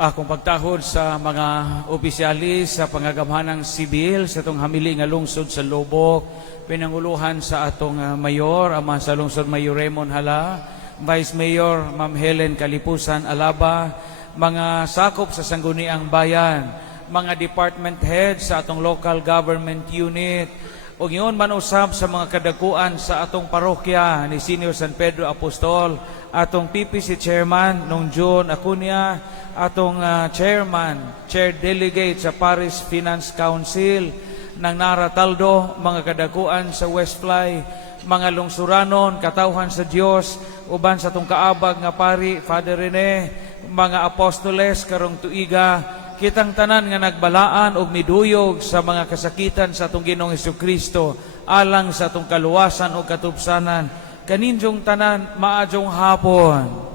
Akong pagtahod sa mga opisyalis sa pangagamhanang sibil sa itong hamili nga lungsod sa Lubok, pinanguluhan sa atong mayor, ama sa lungsod Mayor Raymond Hala, Vice Mayor Ma'am Helen Kalipusan Alaba, mga sakop sa Sangguniang Bayan, mga department heads sa atong local government unit, o yun man usab sa mga kadakuan sa atong parokya ni Senior San Pedro Apostol, atong PPC Chairman nung June Acuña, atong Chair Delegate sa Paris Finance Council ng Nara Taldo, mga kadakuan sa Westfly, mga lungsuranon, katawhan sa Dios, uban sa atong kaabag nga pari, Father Rene, mga apostoles karong tuiga, kitang tanan nga nagbalaan og miduyog sa mga kasakitan sa atong Ginoong Hesukristo, alang sa atong kaluwasan o katubsanan. Kaninjong tanan, maadjong hapon.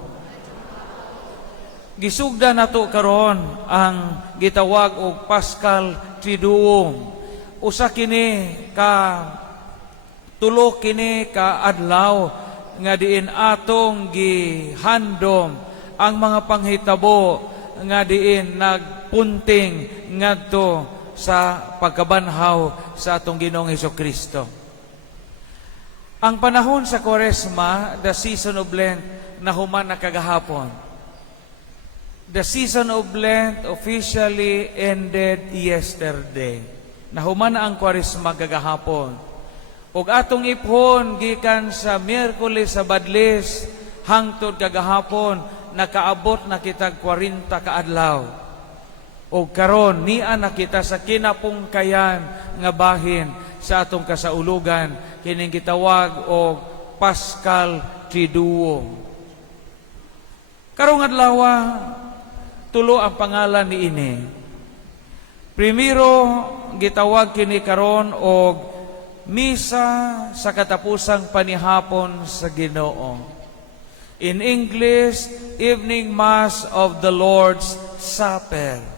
Gisugda nato karon ang gitawag og Paschal Triduum. Usa kini ka tulo kini ka adlaw nga diin atong gihandom ang mga panghitabo nga diin nagpunting ngadto sa pagkabanhaw sa atong Ginoong Hesukristo. Ang panahon sa Kwaresma, the season of Lent, nahuman na kagahapon. The season of Lent officially ended yesterday. Nahuman na ang Kwaresma kagahapon. Ug atong iphon gikan sa Miyerkules sa Badlis hangtod kagahapon, nakaabot na kitag 40 ka adlaw. Ug karon niya na kita sa kinapungkayan nga bahin sa atong kasaulugan, kining gitawag og Paschal Triduum. Karong adlaw tulo ang pangalan ni ini. Primero gitawag kini karon og Misa sa katapusang panihapon sa Ginoo. In English, Evening Mass of the Lord's Supper.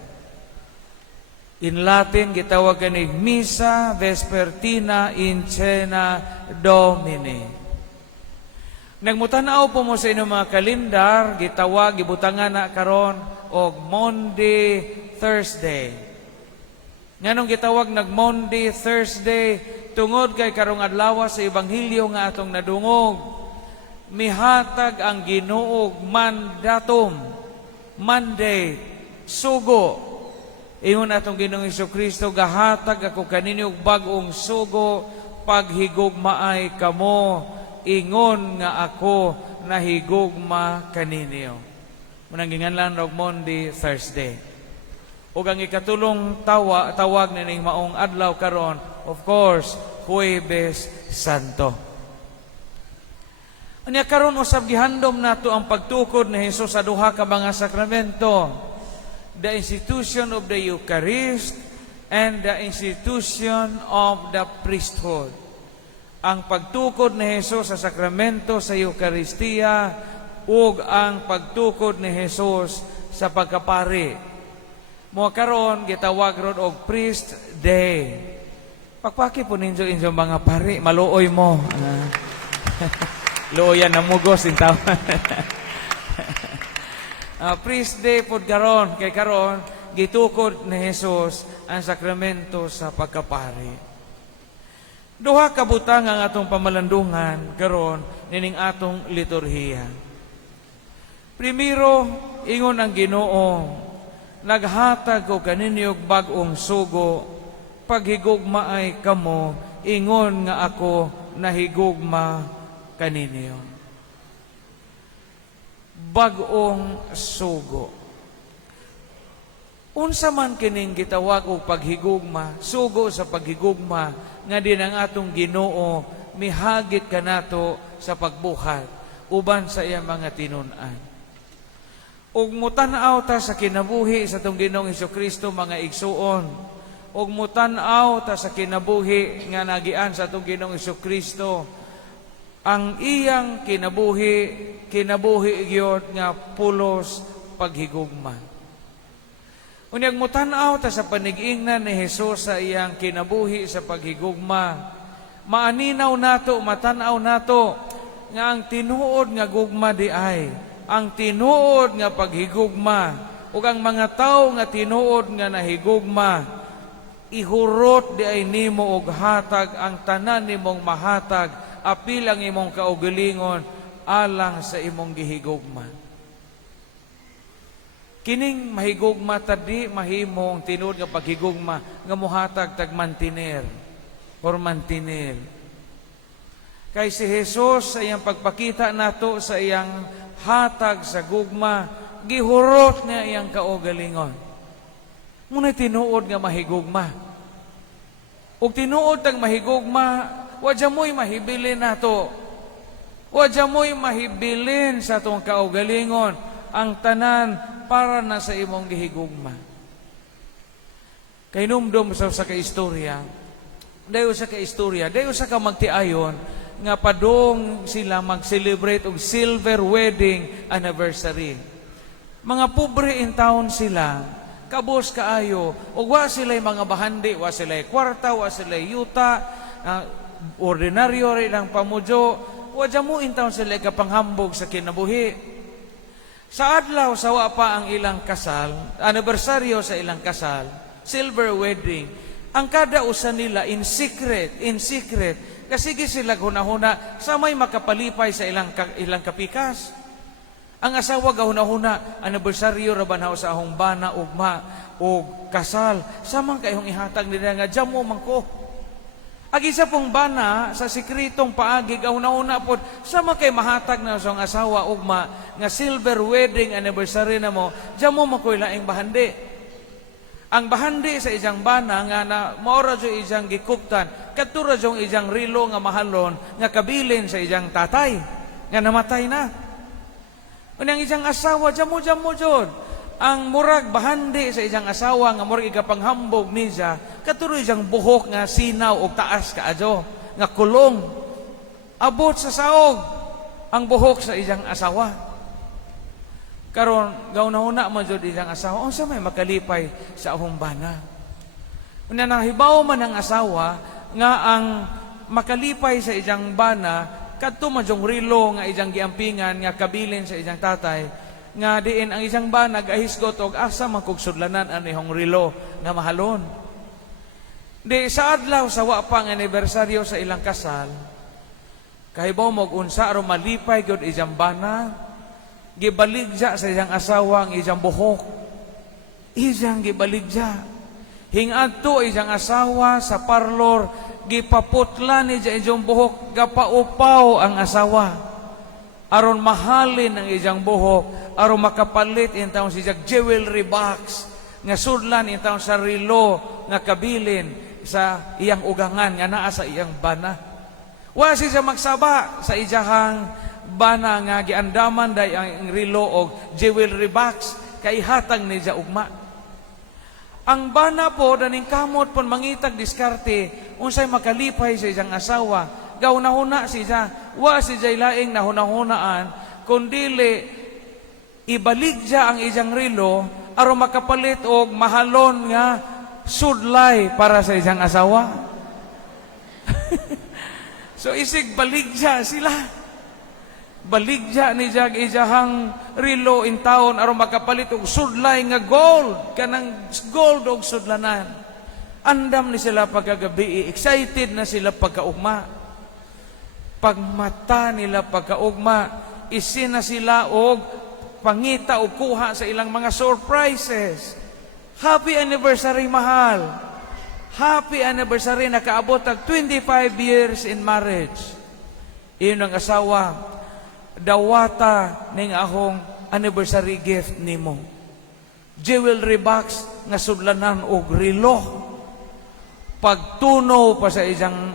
In Latin, gitawag kini Misa Vespertina in Cena Domini. Nagmutanaw po mo sa inyong mga kalendar, gitawag, gibutangan na karon og Monday, Thursday. Nganong gitawag nag Monday, Thursday, tungod kay karong adlaw sa Ebanghelyo nga atong nadungog, mihatag ang Ginoo mandatum, Monday, sugo. Ingon atong Ginoong Hesukristo, gahatag ako kaninyo bag-ong sugo, paghigugmaay kamo, ingon nga ako nahigugma kaninyo. Munang ginganlan og Monday, Thursday. Ug ang ikatulong tawag na ning maong adlaw karon, of course, Huwebes Santo. Unya karon usab gihandom nato ang pagtukod ni Hesus sa duha ka mga sakramento, the institution of the Eucharist and the institution of the priesthood. Ang pagtukod ni Hesus sa sakramento sa Eucharistia ug ang pagtukod ni Hesus sa pagkapari. Mo karon gitawag rod og Priest Day. Pakpaki po ninyo inyong mga pari, maluoy mo. Luoyan na mugos in tawon. Priest Day pod karon, kay karon gitukod ni Hesus ang sakramento sa pagkapari. Duha ka butang ang atong pamalandungan karon nining atong liturhiya. Primero, ingon ang Ginoo, naghatag ko kaninyog bag-ong sugo, paghigugma ay kamo, ingon nga ako nahigugma kaninyo. Bag-ong sugo. Unsa man kining gitawag og paghigugma, sugo sa paghigugma, nga din ang atong Ginoo mihagit kanato sa pagbuhat, uban sa iyang mga tinun-an. Ug mutan-aw ta sa kinabuhi sa atong Ginoong Hesukristo, mga igsuon. Ug mutan-aw ta sa kinabuhi nga nagian sa atong Ginoong Hesukristo, ang iyang kinabuhi gyud nga pulos paghigugma. Unyag mutan-aw ta sa panig-ingnan ni Hesus sa iyang kinabuhi sa paghigugma, maaninaw nato, matan-aw nato nga ang tinuod nga gugma di ay, ang tinuod nga paghigugma ug ang mga tawo nga tinuod nga nahigugma, ihurot di ay nimo og hatag ang tanan nimong mahatag, apil ang imong kaugalingon alang sa imong gihigugma. Kining mahigugma tadi mahimong tinuod nga paghigugma nga mohatag tag mantinir or mantinil. Kay si Jesus sa iyang pagpakita nato sa iyang hatag sa gugma, gihurot niya iyang kaugalingon. Muna tinuod nga mahigugma. Ug tinuod tag mahigugma, wadya mo'y mahibilin nato. Wadya mo'y mahibilin sa atong kaugalingon ang tanan para na sa imong gihigugma. Kay numdum sa kaistorya, dayo sa kaistorya, dayo sa ka magtiayon, nga padong sila mag-celebrate og silver wedding anniversary. Mga pobre in town sila, kabos kaayo, ug wa sila'y mga bahandi, wa sila'y kwarta, wa sila'y yuta, ordinaryo rin ang pamudyo, wa mo in town sila'y kapanghambog sa kinabuhi. Sa adlaw sa wa pa ang ilang kasal, anibersaryo sa ilang kasal, silver wedding, ang kada usa nila in secret, kasi sila hunahuna sa may makapalipay sa ilang kapikas. Ang asawa gahuna-huna, anibersaryo raban sa ahong bana ugma o kasal, samang kayong ihatag nila nga jamo man ko. Ag isa pong bana sa sikritong paagi gahuna-huna pod sama kay mahatag na sa asawa ugma nga silver wedding anniversary na mo, jamo man koy laing bahandi. Ang bahandi sa ijang bana nga na maora jo ijang gikuptan, kadto ra jong ijang rilo nga mahalon nga kabilin sa ijang tatay nga namatay na. Unang ijang asawa jamo jud. Ang murag bahandi sa ijang asawa nga murag igapanghambog niya, kadto ijang buhok nga sinaw og taas kaadyo nga kulong. Abot sa saog ang buhok sa ijang asawa. Karon gahuna man jud ijang asawa, unsa may makalipay sa ahong bana. Una nahibaw man ang asawa nga ang makalipay sa ijang bana kadto man jong rilo nga ijang giampingan nga kabilin sa ijang tatay, nga diin ang isang bana gahisgot og asa man kog sudlanan ani hong rilo nga mahalon. Di sa adlaw sa wa pang anibersaryo sa ilang kasal, kahibaw mo unsa aron malipay gyud ijang bana, gibaligja sa ijang asawa ang ijang buhok. Ijang gibaligja. Hingadto ijang asawa sa parlor, gipaputla ni ijang buhok, gapaupaw ang asawa. Aron mahalin ang ijang buhok, aron makapalit in taon si jewelry box, nga sudlan in taon sa rilo, nga kabilin sa iyang ugangan, nga naa sa iyang bana. Wa siya magsaba sa ijahang bana nga giandaman day ang rilo og jewelry box, kay hatang ni ja ugma. Ang bana po, daning kamot pon mangitag diskarte, unsay makalipay sa iyang asawa, gahuna-huna siya, wa si jay laing nahuna-hunaan, kundili ibaligja ang ijang rilo aron makapalit og mahalon nga sudlay para sa ijang asawa. So isig baligja sila. Baligja ni jag ijahang rilo in taon aron makapalit og sudlay nga gold, kanang gold og sudlanan. Andam ni sila pagkagabi, excited na sila pagkaugma. Pagmata nila pagkaugma, isin na sila og pangita o kuha sa ilang mga surprises. Happy anniversary, mahal. Happy anniversary, nakaabot ang 25 years in marriage. Iyon ang asawa, dawata ning ahong anniversary gift nimo. Jewelry box nga sudlanan og relo. Pagtuno pa sa ijang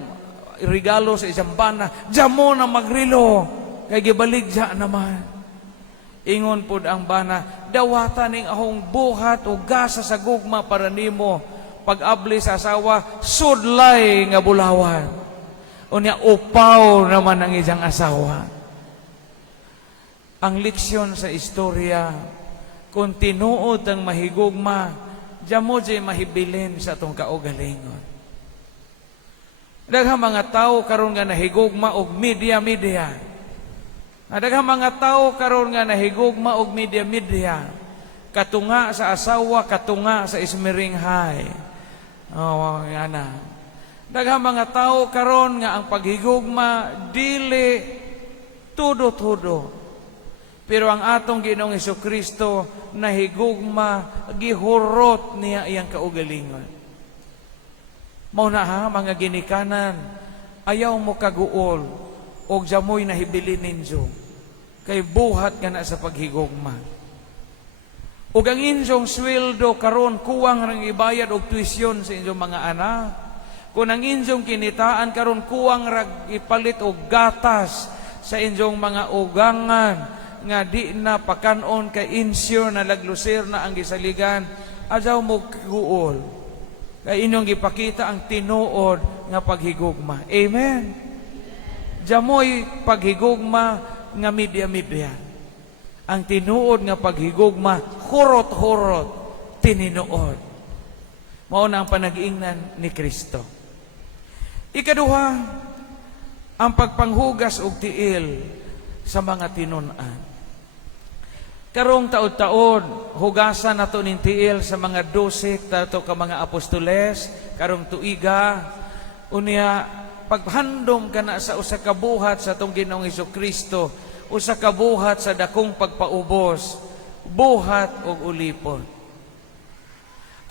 regalo sa isang bana, jamo na magrilo, kay gibaligja naman. Ingon pud ang bana, dawata ning ahong buhat o gasa sa gugma para nimo, pag-abli sa asawa, sudlay nga bulawan. Unya upaw naman ang isang asawa. Ang leksyon sa istorya, kung tinuod ang mahigugma, jamo jay mahibilin sa atong kaugalingon. Daghang mga tao karon nga nahigugma og media. Daghang mga tao karon nga nahigugma og media. Katunga sa asawa, katunga sa ismiringhay. Oh, yan na. Daghang mga tao karon nga ang paghigugma dili tudo-tudo. Pero ang atong Ginoong Hesukristo nahigugma, gihurot niya iyang kaugalingon. Mao na ha, mga ginikanan, ayaw mo kaguol og jamoy na hibilin ninyo kay buhat ka na sa paghigugma. Ug ang inyong sweldo karon kuwang rang ibayad og tuition sa inyong mga anak. Kung ang inyong kinitaan karon kuwang rag ipalit og gatas sa inyong mga ugangan nga di na pakanon kay insure na laglusir na ang gisaligan, adyaw mo guol. Kay inyong gipakita ang tinuod nga paghigugma. Amen. Jamoy paghigugma nga media-media. Ang tinuod nga paghigugma, hurot-hurot, tininuod. Mao na ang panag-iingnan ni Kristo. Ikaduha, ang pagpanghugas og tiil sa mga tinunan. Karong taod-taod, hugasan nato ning tiil sa mga dosik, tato ka mga apostoles, karong tuiga, unya, paghandom ka na sa usa ka buhat sa atong Ginoong Hesukristo, usa ka buhat sa dakong pagpaubos, buhat og ulipon.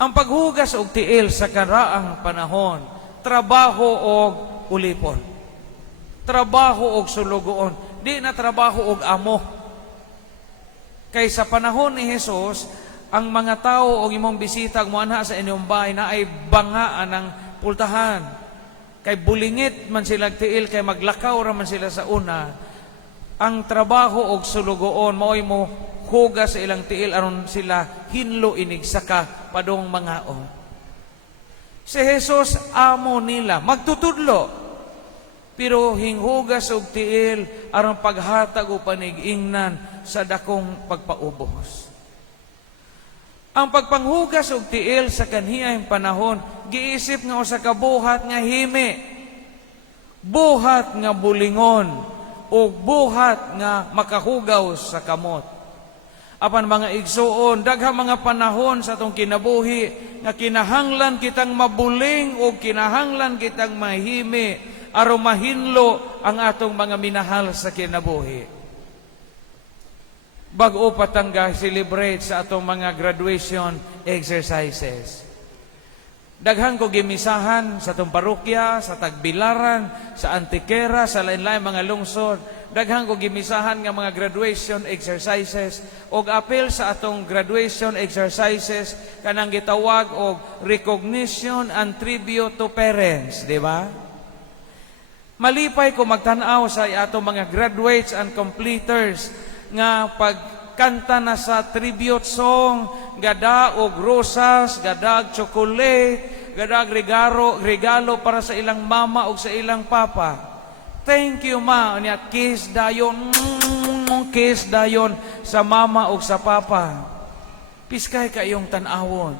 Ang paghugas og tiil sa karaang panahon, trabaho og ulipon. Trabaho og sulugoon. Di na trabaho og amo. Kay sa panahon ni Jesus, ang mga tao og imong bisita moanha sa inyong bahay na ay bangaan ng pultahan. Kay bulingit man sila tiil, kay maglakaw ra man sila sa una. Ang trabaho og sulugoon maoy mo hugas sa ilang tiil aron sila hinlo inig saka padong mangaon. Si Jesus amo nila magtutudlo, pero hinghugas og tiil aron paghatag o panig-ingnan sa dakong pagpaubos. Ang pagpanghugas og tiil sa kanhiyang panahon, giisip nga usa ka buhat nga himi, buhat nga bulingon, o buhat nga makahugaw sa kamot. Apan mga igsuon, daghang mga panahon sa atong kinabuhi nga kinahanglan kitang mabuling o kinahanglan kitang mahimi aron mahinlo ang atong mga minahal sa kinabuhi. Bag-o patangga celebrate sa atong mga graduation exercises. Daghang ko gimisahan sa atong parokya, sa Tagbilaran, sa Antiquera, sa lain-lain mga lungsod. Daghang ko gimisahan nga mga graduation exercises og apel sa atong graduation exercises kanang gitawag og recognition and tribute to parents, di ba? Malipay ko magtan-aw sa atong mga graduates and completers nga pagkanta na sa tribute song, gada og rosas, gada og chocolate, gada og regalo para sa ilang mama o sa ilang papa. Thank you, ma. Niya, kiss dayon sa mama o sa papa. Piskay kayong tanawon.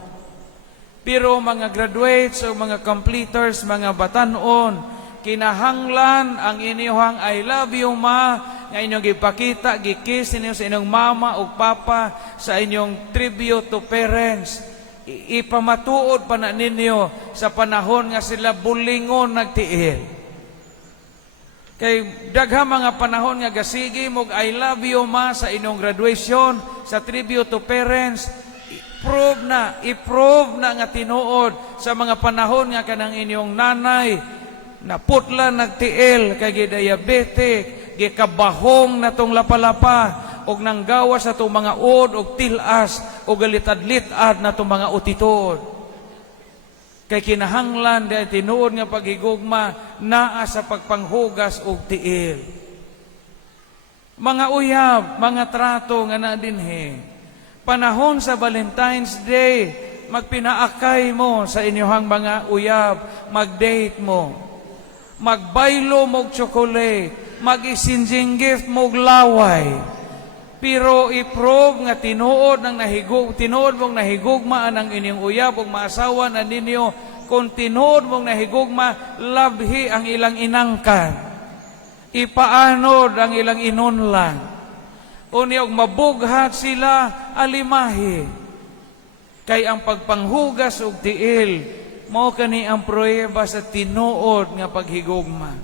Pero mga graduates o mga completers, mga batanon, kinahanglan ang inyong I love you, ma, nga inyong ipakita, gikiss ninyo sa inyong mama o papa sa inyong tribute to parents. Ipamatuod pa na ninyo sa panahon nga sila bulingon nagtiil. Kay daghang mga panahon nga gasigi mo I love you, ma, sa inyong graduation, sa tribute to parents, i-prove na nga tinuod sa mga panahon nga kanang inyong nanay na putla nagtiil, kay diabetic, gikabahong na tong lapalapa, og nanggawas sa tong mga od, og tilas, og galitad-litad na tong mga utitod. Kay kinahanglan dahil tinuod nga paghigugma naa sa pagpanghugas og tiil. Mga uyab, mga trato nga na dinhi. Panahon sa Valentine's Day, magpinaakay mo sa inyong mga uyab, mag-date mo. Magbaylo mo og chocolate, mag-isinjing gift mo og laway. Pero i-prove nga tinuod mong nahigugmaan ang inyong uyab ug maasawa na ninyo, kung tinuod mong nahigugma, labhi ang ilang inangkan. Ipaanod ang ilang inunlan. Unya og mabughat sila alimahi. Kay ang pagpanghugas og tiil mao kani ang pruweba sa tinuod nga paghigugma.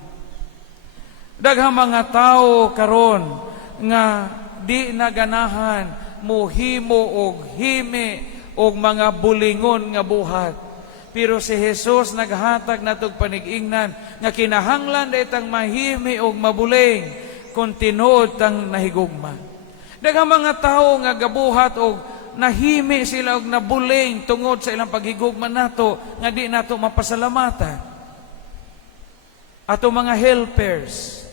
Daghang mga tawo karon nga di naganahan mohimo og himi og mga bulingon nga buhat. Pero si Jesus naghatag natog panig-ingnan nga kinahanglan daytang mahimi og mabuling kung tinuod tang nahigugma. Daghang mga tawo nga gabuhat og nahimi sila og nabuling tungod sa ilang paghigugma nato nga di nato mapasalamatan. Ato mga helpers,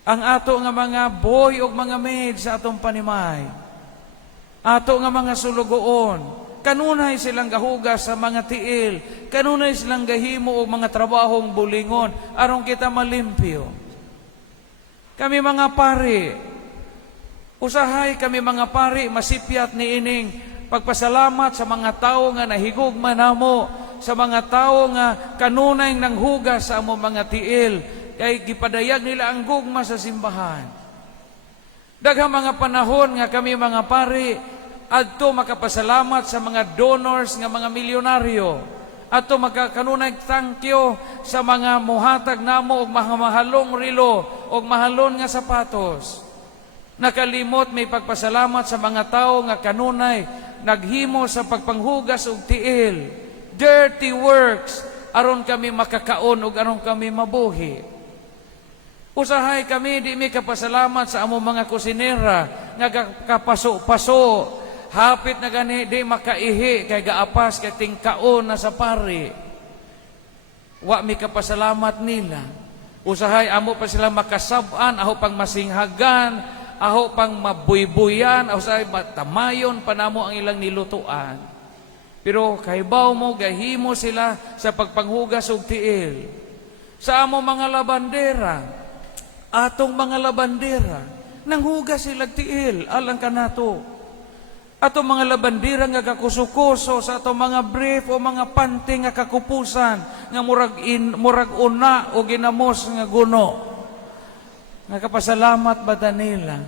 ang ato nga mga boy og mga maid sa atong panimay, ato nga mga sulugoon, kanunay silang gahugas sa mga tiil, kanunay silang gahimo og mga trabahong bulingon aron kita malimpyo. Kami mga pari, usahay kami mga pari, masipyat ni ining pagpasalamat sa mga tao nga nahigugma namo, sa mga tao nga kanunay nanghugas sa among mga tiil, kay gipadayag nila ang gugma sa simbahan. Daghang mga panahon nga kami mga pari, adto makapasalamat sa mga donors nga mga milyonaryo, adto magkakanunay thank you sa mga muhatag namo og mahalong rilo og mahalon nga sapatos. Nakalimot may pagpasalamat sa mga tao nga kanunay naghimo sa pagpanghugas og tiil, dirty works, aron kami makakaon ug aron kami mabuhi. Usahay kami di mi kapasalamat sa among mga kusinera nga kapaso-paso, hapit na gani di makaihi kay gaapas kay tingkaon na sa pari. Wa mi kapasalamat nila. Usahay amo pa sila makasab-an, aho pang masinghagan, aho pang mabuybuyan, aho sa matamayon panamo ang ilang nilutuan. Pero kaybaw mo gahimo sila sa pagpanghugas og tiil. Sa amo mga labandera, atong mga labandera, nanghugas sila tiil alang kanato. Atong mga labandera nga kakusukuso sa atong mga brief o mga panty nga kakupusan nga murag una o ginamos nga guno. Nakapasalamat ba nila?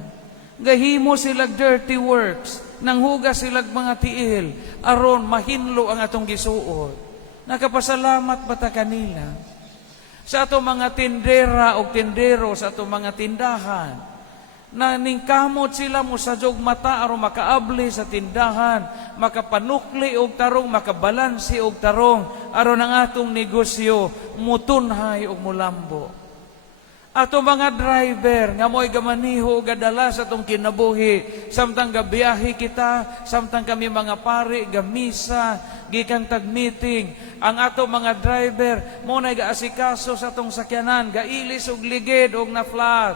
Gahimo sila dirty works, nanghugas sila mga tiil, aron mahinlo ang atong gisuot. Nakapasalamat ba ta kanila? Sa atong mga tindera o tindero sa atong mga tindahan, na ningkamot sila mo sa jog mata aron makaabli sa tindahan, makapanukli og tarong, makabalansi og tarong, aron ang atong negosyo mutunhay og mulambo. Ato mga driver nga mo'y gamaniho gadala sa atong kinabuhi, samtang gabiyahe kita, samtang kami mga pari gamisa, gikan tag meeting, ang ato mga driver mo na gaasikaso sa atong sakyanan, gailis og ligid og na flat,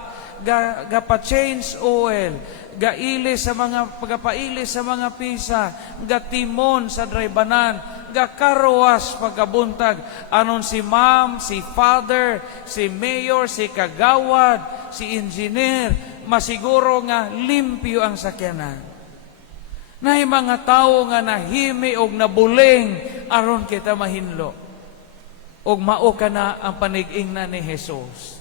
gapa-change oil, gailis sa mga pagapailis sa mga pisa, gatimon sa dribanan, gakarowas pagkabuntag, anon si ma'am, si father, si mayor, si kagawad, si engineer, masiguro nga limpyo ang sakyanan. Naay mga tao nga nahimi og nabuling aron kita mahinlo. Og mao kana ang panig-ingnan ni Jesus.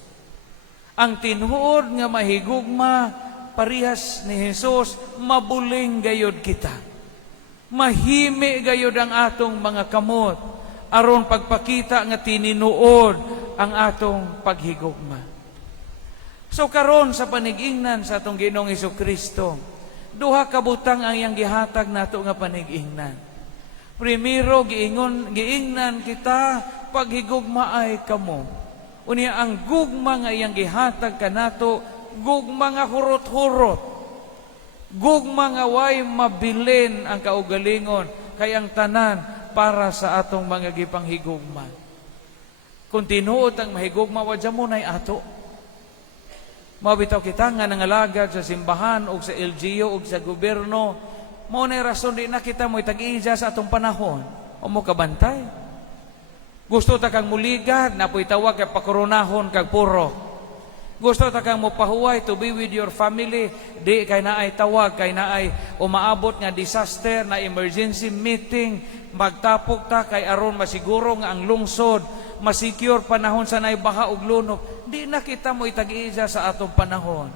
Ang tinuod nga mahigugma parihas ni Jesus, mabuling gayod kita. Mahimi gayod ang atong mga kamot aron pagpakita nga tininuod ang atong paghigugma. So karon sa panig-ingnan sa atong Ginoong Hesukristo, duha ka butang ang iyang gihatag nato nga panig-ingnan. Primero giingnan kita paghigugma ay kamo. Unya ang gugma nga iyang gihatag kanato, gugma nga hurot-hurot. Gugma nga way mabilin ang kaugalingon, kay ang tanan para sa atong mga gipanghigugma. Kung tinuod ang mahigugma, wadya mo na'y ato. Mabitaw kita nga nangalagad sa simbahan o sa LGU o sa gobyerno, mo na'y rason di na kita mo'y tag-iija sa atong panahon. O mo kabantay. Gusto ta kang muligad, napo'y tawag kay pakoronahon kag puro. Gusto ta kang mopahuway to be with your family, di kay naay tawag, kay naay umaabot nga disaster, na emergency meeting, magtapok ta kay aron masiguro nga ang lungsod, masecure panahon sa naay baha ug lunok. Di na kita mo itag-iisa sa atong panahon.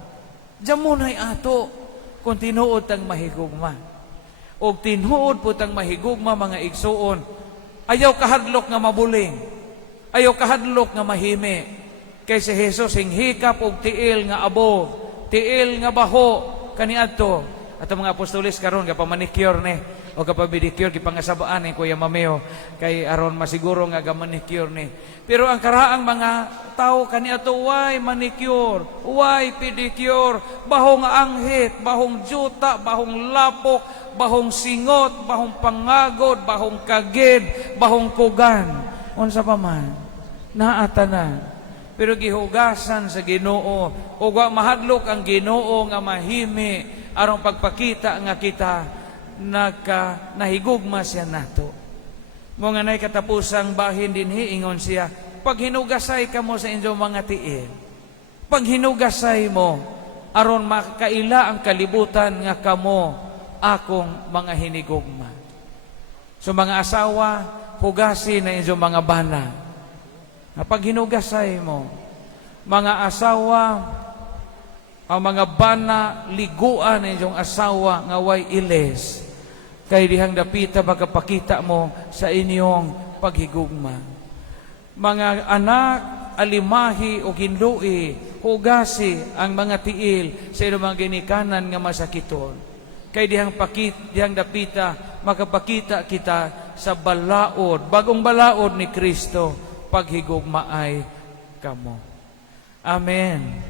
Diyan mo na'y ato. kung tinuod tang mahigugma. O tinuod po tang mahigugma mga igsuon, ayaw kahadlok nga mabuling, ayaw kahadlok nga mahimi. Kay si Jesus hinghikap og tiil nga abo, tiil nga baho kaniadto. At ang mga apostolis karon kapamanicure ni o kapabidicure gipangasabaan ni Kuya Mameo kay aron masiguro nga gamanicure ni. Pero ang karaang mga tao kaniadto way manicure, way pedicure, bahong anghit, bahong juta, bahong lapok, bahong singot, bahong pangagod, bahong kagid, bahong kugan. Unsa pa man, naatanan. Pero gihugasan sa Ginoo, o wa mahadlok ang Ginoo nga mahimi aron pagpakita nga kita nahigugma siya nato. Mo nga nay katapusang bahin dinhi ingon siya, pag hinugasay ka mo sa inyong mga tiil, pag hinugasay mo aron makaila ang kalibutan nga kamo akong mga hinigugma. So mga asawa, hugasi na inyong mga bana. Na pag hinugasay mo, mga asawa, ang mga bana, liguan na inyong asawa nga way iles. Kay dihang dapita pagkapakita mo sa inyong paghigugma. Mga anak, alimahi o ginlui, hugasi ang mga tiil sa inyong mga ginikanan nga masakiton. Kay dihang dapita makapakita kita sa balaod, bagong balaod ni Kristo, paghigugmaay kamo. Amen.